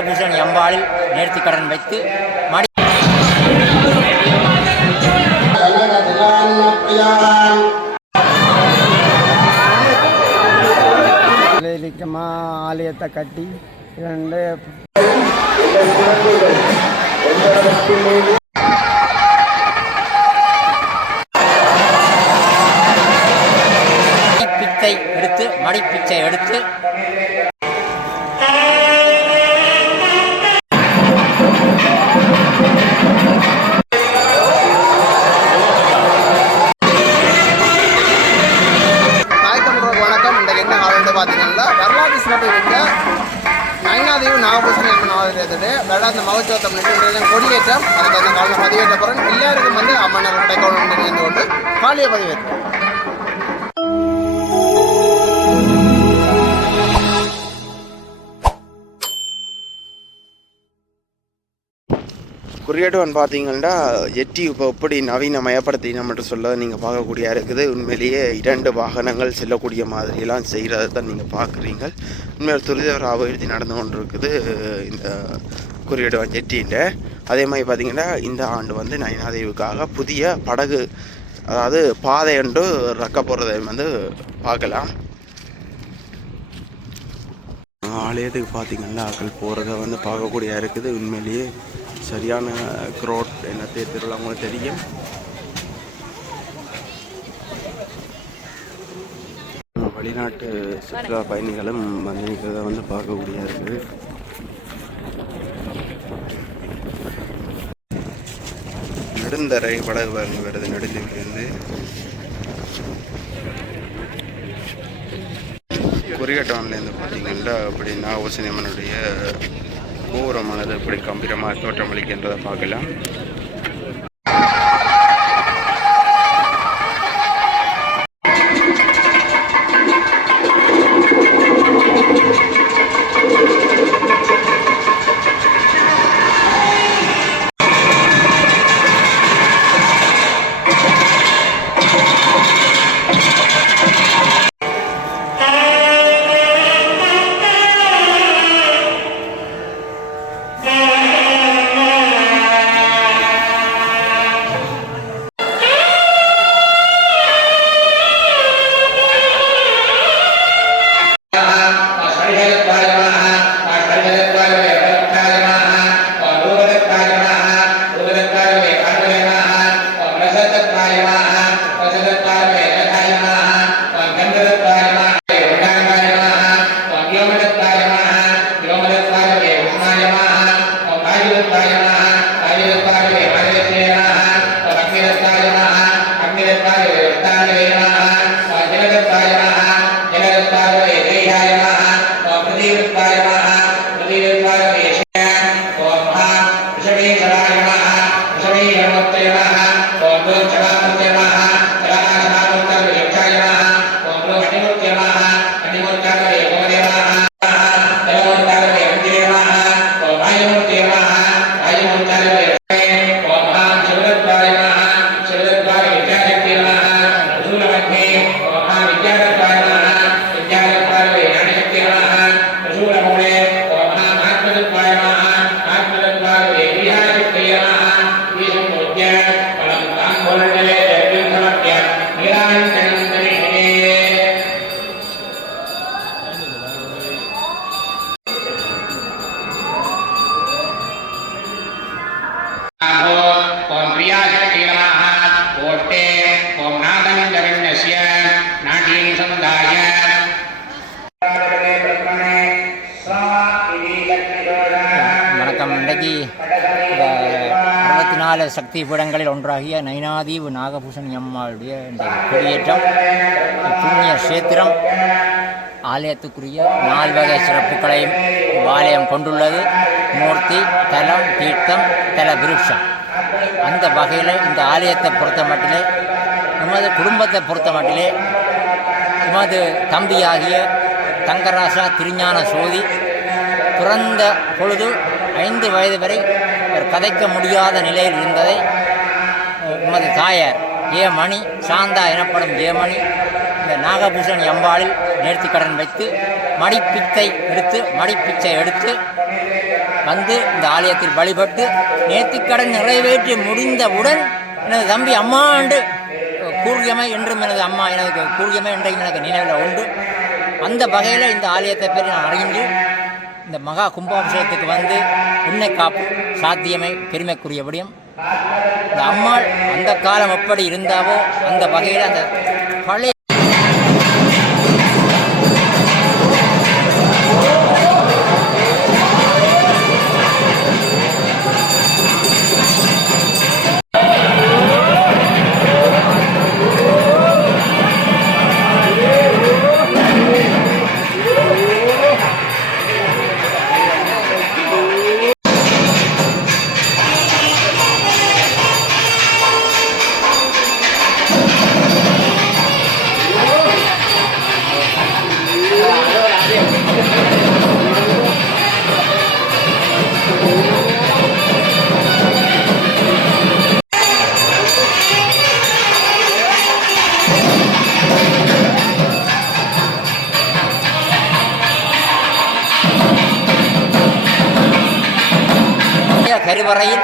நாகபூஷணி அம்பாளில் நேர்த்திக்கடன் வைத்து மடி ஆலயத்தை கட்டி 2 மடிப்பிச்சை எடுத்து பார்த்தீங்கன்னா வரலாற்று சிறப்பு மிக்க நயினாதேவி நாகபூஷணி அம்மன் ஆலயத்திலே வருடாந்த மகோத்சவத்தை முன்னிட்டு கொடியேற்றம் அதுக்கு அந்த காலம் பதிவேற்றப்புறம் எல்லாருக்கும் அம்மன் கிடைக்கணும் நினைந்து கொண்டு காலிய பதிவேற்றம். குறியீடுவன் பார்த்தீங்கன்னா எட்டி இப்போ எப்படி நவீனமயப்படுத்தினோம்னு சொல்ல நீங்கள் பார்க்கக்கூடிய இருக்குது. உண்மையிலேயே 2 வாகனங்கள் செல்லக்கூடிய மாதிரியெல்லாம் செய்கிறத தான் நீங்கள் பார்க்குறீங்க. உண்மையில் துரிதவர அபிவிருத்தி நடந்து கொண்டு இருக்குது இந்த குறியீடுவன் ஜெட்டியில். அதே மாதிரி பார்த்திங்கன்னா இந்த ஆண்டு நயினாதேவிக்காக புதிய படகு, அதாவது பாதை ஒன்று ரக்க போகிறதை பார்க்கலாம். ஆலயத்துக்கு பார்த்திங்கன்னா ஆக்கள் போகிறத பார்க்கக்கூடிய இருக்குது. உண்மையிலேயே சரியான க்ரோட் என்ன திருவிழா உங்களுக்கு தெரியும். வெளிநாட்டு சுற்றுலா பயணிகளும் இருக்கிறத பார்க்கக்கூடிய இருக்குது. நெடுந்தரை படகு வருது நெடுந்தீவிலிருந்து. குறியட்டவன்லேருந்து பார்த்தீங்கன்னா அப்படி நாகபூஷணி அம்மனுடைய கோபுரமானது எப்படி கம்பீரமாக தோற்றமளிக்கின்றதை பார்க்கலாம். வணக்கம். இன்றைக்கு இந்த 64 சக்தி பீடங்களில் ஒன்றாகிய நயினாதேவி நாகபூஷணி அம்மாளுடைய இந்த கொடியேற்றம் புண்ணிய கஷேத்திரம் ஆலயத்துக்குரிய 4 வகை சிறப்புகளையும் ஆலயம் கொண்டுள்ளது. மூர்த்தி, தலம், தீர்த்தம், தல விருட்சம். அந்த வகையில் இந்த ஆலயத்தை பொறுத்த மட்டிலே, எமது குடும்பத்தை பொறுத்த மட்டிலே, எமது தம்பியாகிய தங்கராசா திருஞான சோதி பிறந்த பொழுது 5 வயது வரை கதைக்க முடியாத நிலையில் இருந்ததை எமது தாயார் ஏமணி சாந்தா எனப்படும் ஏமணி இந்த நாகபூஷணி அம்பாளில் நேர்த்திக்கடன் வைத்து மடிப்பிச்சை எடுத்து வந்து இந்த ஆலயத்தில் வழிபட்டு நேர்த்திக்கடன் நிறைவேற்றி முடிந்தவுடன் எனது தம்பி அம்மா என்று கூறியமை என்றும் எனது அம்மா எனக்கு கூறியமை என்றையும் எனக்கு நினைவில் உண்டு. அந்த வகையில் இந்த ஆலயத்தை பற்றி நான் அறிந்து இந்த மகா கும்பாபிஷேகத்துக்கு வந்து எண்ணெய் காப்பு சாத்தியமை பெருமைக்குரிய விடயம். இந்த அம்மாள் அந்த காலம் எப்படி இருந்தாவோ அந்த வகையில் அந்த பழைய கருவறையில்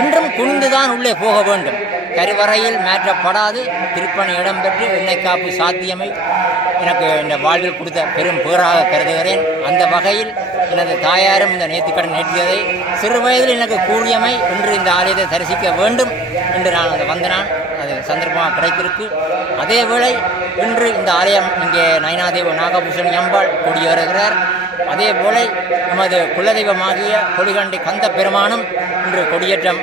இன்றும் குனிந்துதான் உள்ளே போக வேண்டும். கருவறையில் மாற்றப்படாது திருப்பணி இடம்பெற்று எண்ணெய் காப்பு சாத்தியமை எனக்கு இந்த வாழ்வில் கொடுத்த பெரும் பேராக கருதுகிறேன். அந்த வகையில் எனது தாயாரும் இந்த நேர்த்திக்கடன் நேர்த்தியதை சிறு வயதில் எனக்கு கூறியமை இன்று இந்த ஆலயத்தை தரிசிக்க வேண்டும் என்று நான் அது சந்தர்ப்பமாக கிடைத்திருக்கு. அதேவேளை இன்று இந்த ஆலயம் இங்கே நயினாதேவி நாகபூஷணி அம்பாள் கொடியேறுகிறார். அதே போல நமது குலதெய்வமாகிய கொடிகண்டி கந்த பெருமானும் இன்று கொடியேற்றம்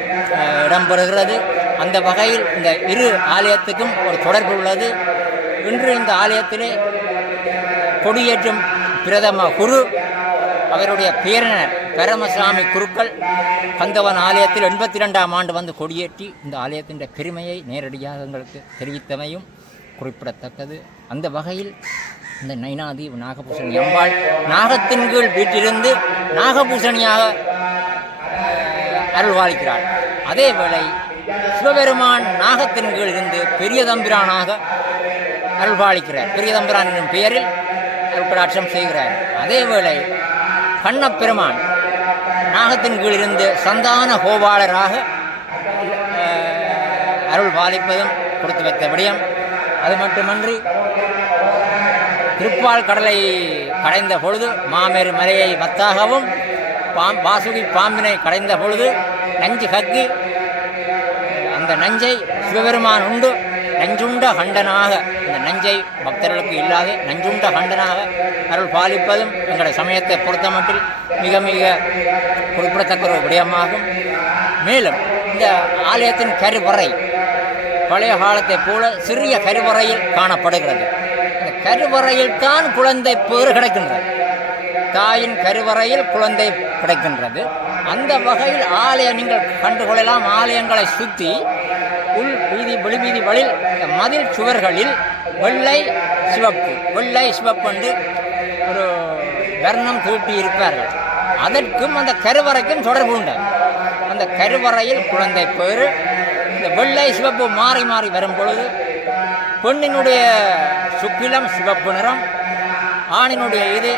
இடம்பெறுகிறது. அந்த வகையில் இந்த இரு ஆலயத்துக்கும் ஒரு தொடர்பு உள்ளது. இன்று இந்த ஆலயத்திலே கொடியேற்றும் பிரதம குரு அவருடைய பேரனர் பரமசாமி குருக்கள் கந்தவன் ஆலயத்தில் 82ஆம் ஆண்டு வந்து கொடியேற்றி இந்த ஆலயத்தின் பெருமையை நேரடியாக எங்களுக்கு தெரிவித்தமையும் குறிப்பிடத்தக்கது. அந்த வகையில் இந்த நயினாதேவி நாகபூஷணி அம்பாள் நாகத்தின் கீழ் வீட்டிலிருந்து நாகபூஷணியாக அருள்வாளிக்கிறாள். அதேவேளை சிவபெருமான் நாகத்தின் கீழ் இருந்து பெரிய தம்பிரானாக அருள்வாளிக்கிறார். பெரிய தம்பிரான் என்னும் பெயரில் அருட்கடாட்சம் செய்கிறார். அதேவேளை கண்ணப்பெருமான் நாகத்தின் கீழ் இருந்து சந்தான கோபாலராக அருள் பாலிப்பதும் கொடுத்து வைத்த விடயம். அது மட்டுமன்றி திருப்பால் கடலை கடைந்த பொழுது மாமேறு மலையை மத்தாகவும் வாசுகி பாம்பினை கடைந்த பொழுது நஞ்சு கக்கி அந்த நஞ்சை சிவபெருமான் உண்டு நஞ்சுண்ட கண்டனாக இந்த நஞ்சை பக்தர்களுக்கு இல்லாது நஞ்சுண்ட கண்டனாக அருள் பாலிப்பதும் எங்களுடைய சமயத்தை பொறுத்தமட்டில் மிக மிக குறிப்பிடத்தக்க ஒரு விடயமாகும். மேலும் இந்த ஆலயத்தின் கருவறை பழைய காலத்தை போல சிறிய கருவறையில் காணப்படுகிறது. இந்த கருவறையில் தான் குழந்தை பேறு கிடைக்கின்றது. தாயின் கருவறையில் குழந்தை கிடைக்கின்றது. அந்த வகையில் ஆலயம் நீங்கள் கண்டுகொள்ளலாம். ஆலயங்களை சுற்றி உள் வீதி வெளிவீதி வழியில் மதில் சுவர்களில் வெள்ளை சிவப்பு என்று ஒரு வர்ணம் தீட்டி இருப்பார்கள். அதற்கும் அந்த கருவறைக்கும் தொடர்பு உண்டு. அந்த கருவறையில் குழந்தை பேறு இந்த வெள்ளை சிவப்பு மாறி மாறி வரும் பொழுது பெண்ணினுடைய சுக்கிலம் சிவப்பு நிறம், ஆணினுடைய இது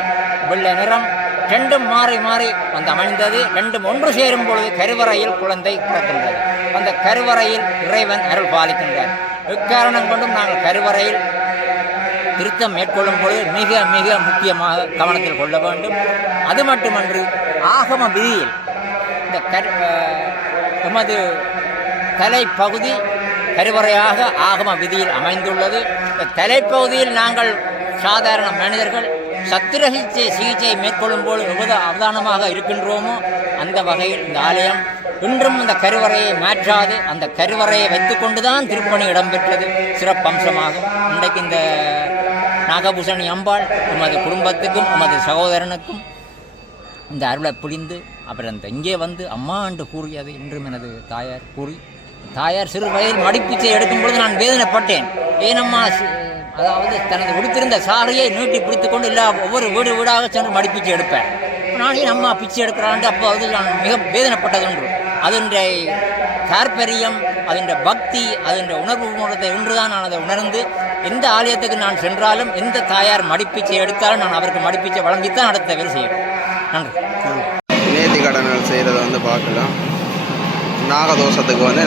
வெள்ளை நிறம், ரெண்டும் மாறி மாறி வந்து அமைந்தது. ரெண்டும் ஒன்று சேரும் பொழுது கருவறையில் குழந்தை பிறக்கின்றது. அந்த கருவறையில் இறைவன் அருள் பாலிக்கின்றார். இக்காரணம் கொண்டும் நாங்கள் கருவறையில் திருத்தம் மேற்கொள்ளும் பொழுது மிக மிக முக்கியமாக கவனத்தில் கொள்ள வேண்டும். அது மட்டுமன்று ஆகம விதியில் இந்த எமது தலைப்பகுதி கருவறையாக ஆகம விதியில் அமைந்துள்ளது. இந்த தலைப்பகுதியில் நாங்கள் சாதாரண மனிதர்கள் சத்திர சிகிச்சை மேற்கொள்ளும் போது எவ்வளவு அவதானமாக இருக்கின்றோமோ அந்த வகையில் இந்த ஆலயம் இன்றும் இந்த கருவறையை மாற்றாது அந்த கருவறையை வைத்துக்கொண்டுதான் திருப்பணி இடம்பெற்றது சிறப்பம்சமாகும். இன்றைக்கு இந்த நாகபூஷணி அம்பாள் உமது குடும்பத்துக்கும் உமது சகோதரனுக்கும் இந்த அருளை புரிந்து அப்புறம் அந்த இங்கே வந்து அம்மா என்று கூறியது இன்றும் எனது தாயார் கூறி, தாயார் சிறு வயதில் மடிப்பிச்சை எடுக்கும் பொழுது நான் வேதனைப்பட்டேன். ஏனம்மா அதாவது தனது உடுத்திருந்த சாலையை நீட்டி பிடித்து கொண்டு ஒவ்வொரு வீடாக சென்று மடிப்பிச்சை எடுப்பேன். நான் ஏன் அம்மா பிச்சை எடுக்கிறான்ட்டு அப்போ அது நான் மிக வேதனைப்பட்டது ஒன்று. அதனுடைய தாற்பரியம் அதன் பக்தி அதன் உணர்வு மூலத்தை இன்றுதான் நான் அதை உணர்ந்து எந்த ஆலயத்துக்கு நான் சென்றாலும் எந்த தாயார் மடிப்பிச்சை எடுத்தாலும் நான் அவருக்கு மடிப்பிச்சை வழங்கித்தான் அடுத்த வேலை செய்யணும். நன்றி. நேர்த்தி கடன்கள் செய்கிறத வந்து பார்க்கலாம். நாகதோஷத்துக்கு வந்து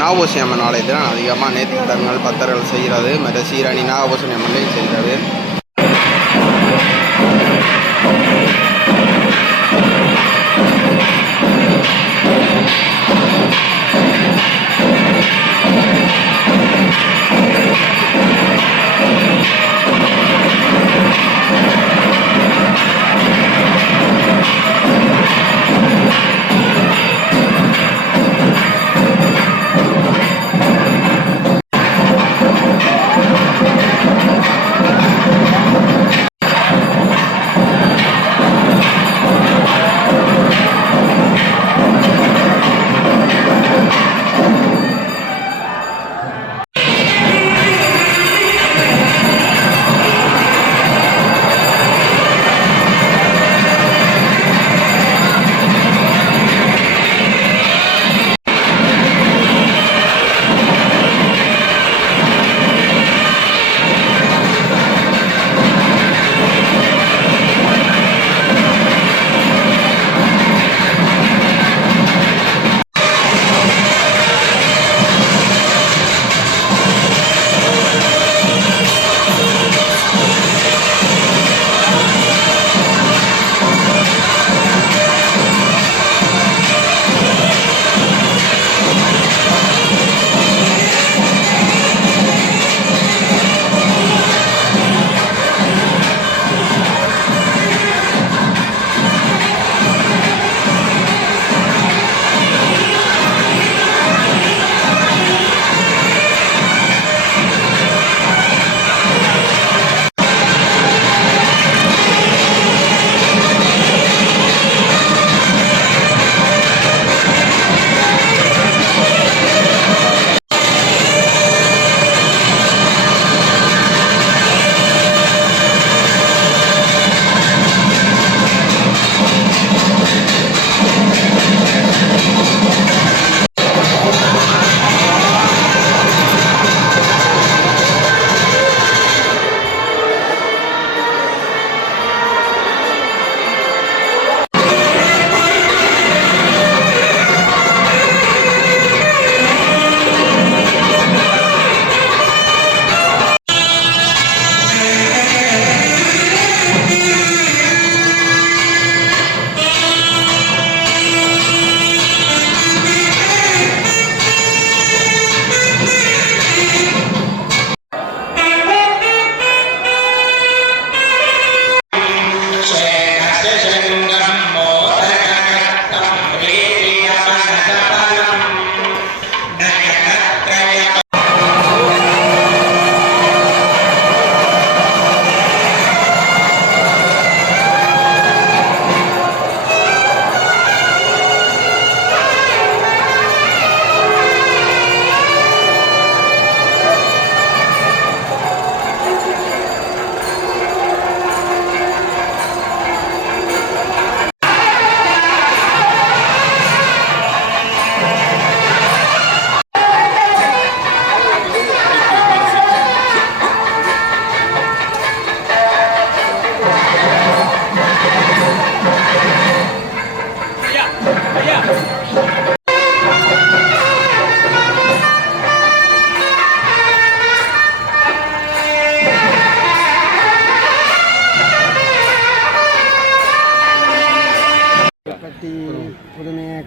நாகபூசணி அம்மன் ஆலயத்தில் அதிகமாக நேர்த்தி கடன்கள் பக்தர்கள் செய்கிறது. மற்ற சீரணி நாகபூசணி அம்மன்லையும் செய்கிறது.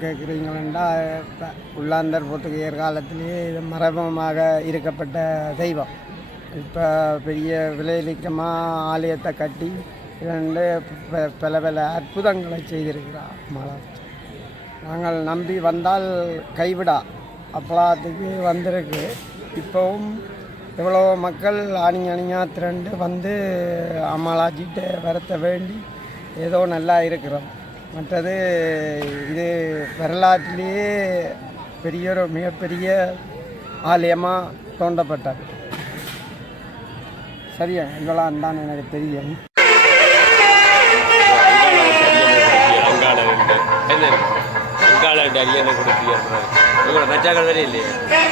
கேட்குறீங்களா? உள்ளாந்தர் போர்த்துகேயர் காலத்திலேயே இது மரபமாக இருக்கப்பட்ட தெய்வம். இப்போ பெரிய விலையிலிக்கமாக ஆலயத்தை கட்டி இரண்டு பல பல அற்புதங்களை செய்திருக்கிறார் மலர். நாங்கள் நம்பி வந்தால் கைவிடா அப்பலாத்துக்கு வந்திருக்கு. இப்போவும் எவ்வளோ மக்கள் அணியாக திரண்டு வந்து அம்மாளாச்சிட்டு வரத்த வேண்டி ஏதோ நல்லா இருக்கிறோம். மற்றது இது வரலாற்றிலேயே ஒரு மிகப்பெரிய ஆலயமாக தோண்டப்பட்டது. சரியா இதெல்லாம் தான் எனக்கு தெரியும். அங்காள மச்சாக்கள் வரையும் இல்லையே.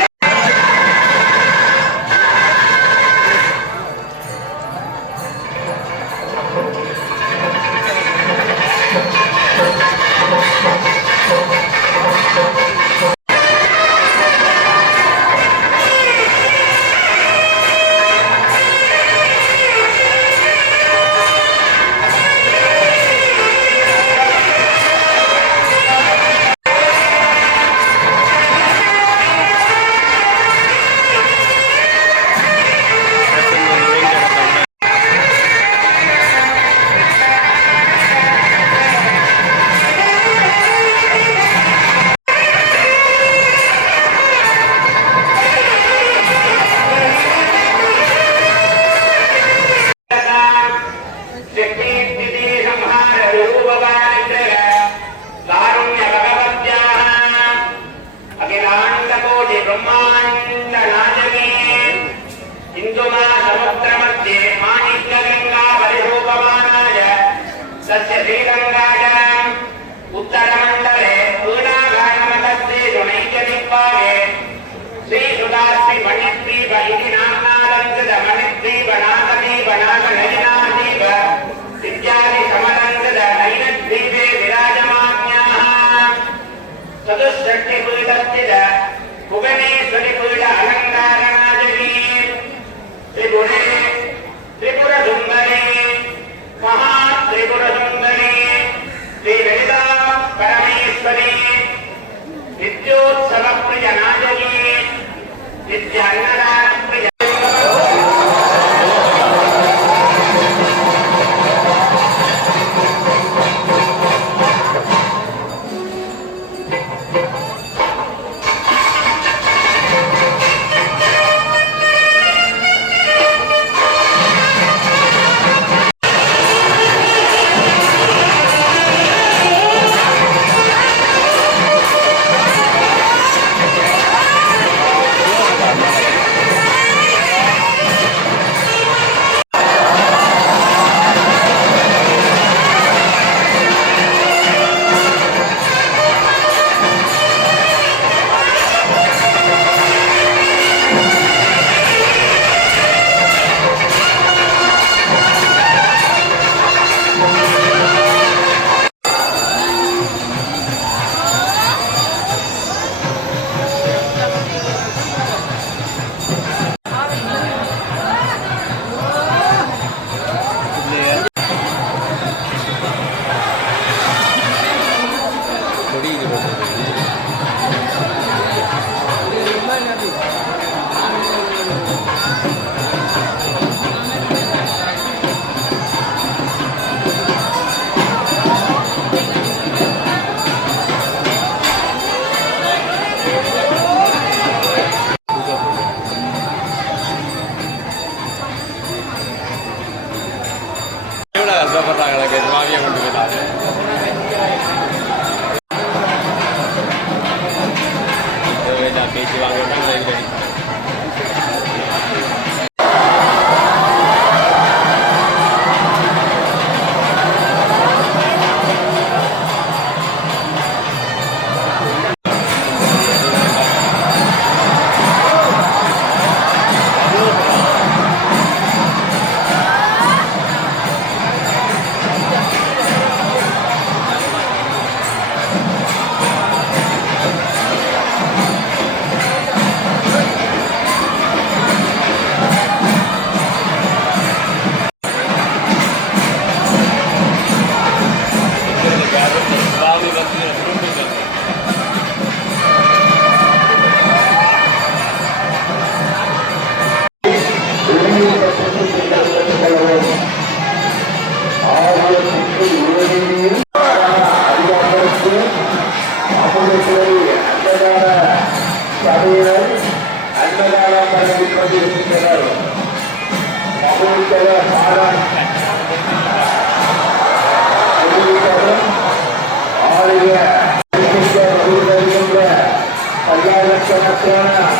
பேச்சு வாங்க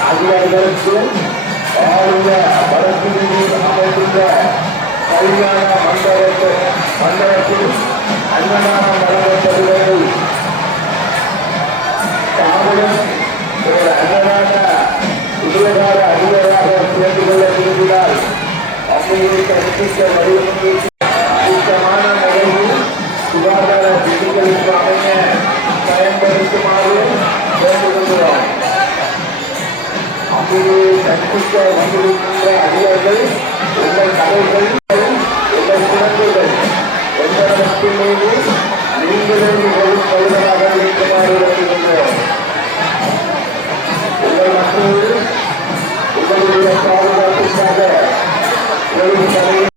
அதிகாரிகளுக்கும் ஆளுங்க வழக்கில் அமைந்துள்ள கல்யாண மண்டலத்தில் அன்னதானம் வழங்கப்படுவது காவலும் பகுதியை கற்பிக்க வடிவமைப்பு சுத்தமான முறையில் சுகாதார விதிகளுக்கு அமைய பயன்படுத்துமாறு வேண்டுகின்றோம். அம்பிகையை கற்பிக்க வந்திருக்கின்ற அதிகாரிகள் உங்கள் கதைகள் உங்கள் குழந்தைகள் எந்தளவின் மீது நீங்களே மிகவும் கௌரவமாக இருக்குமாறு வேண்டுகின்றோம். உங்கள் மக்கள் உங்களுடைய பாதுகாப்புக்காக ஒரு சபையை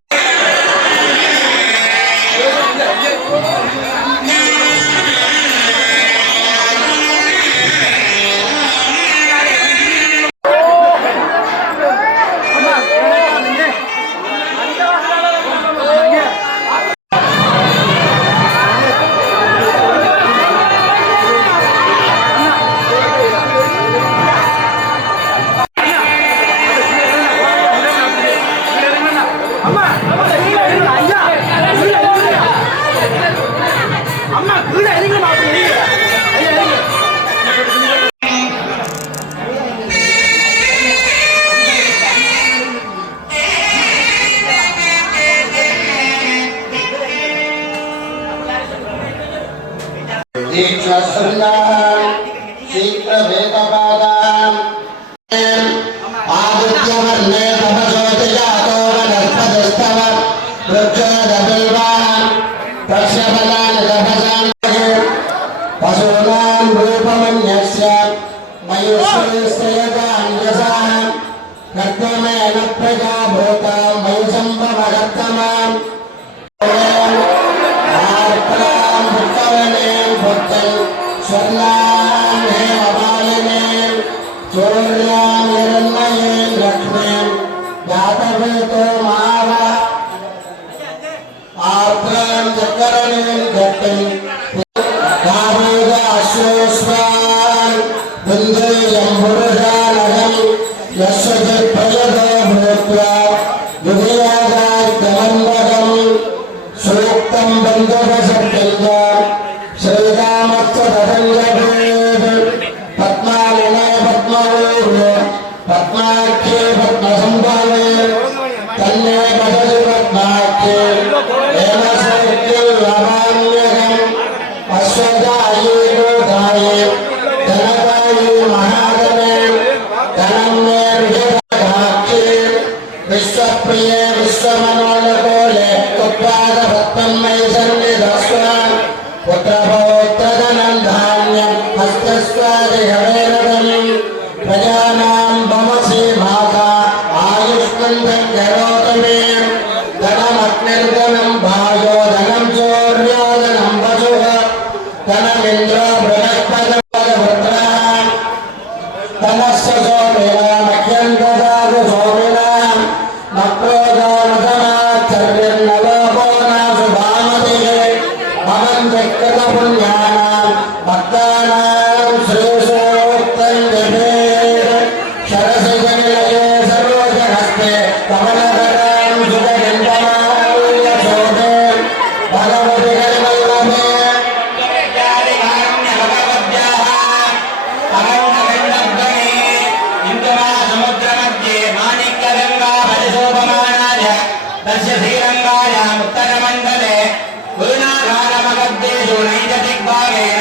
श्रीरंगायां उत्तरमंडले पूर्णाधारमगद्देषु नैजदिग्भागे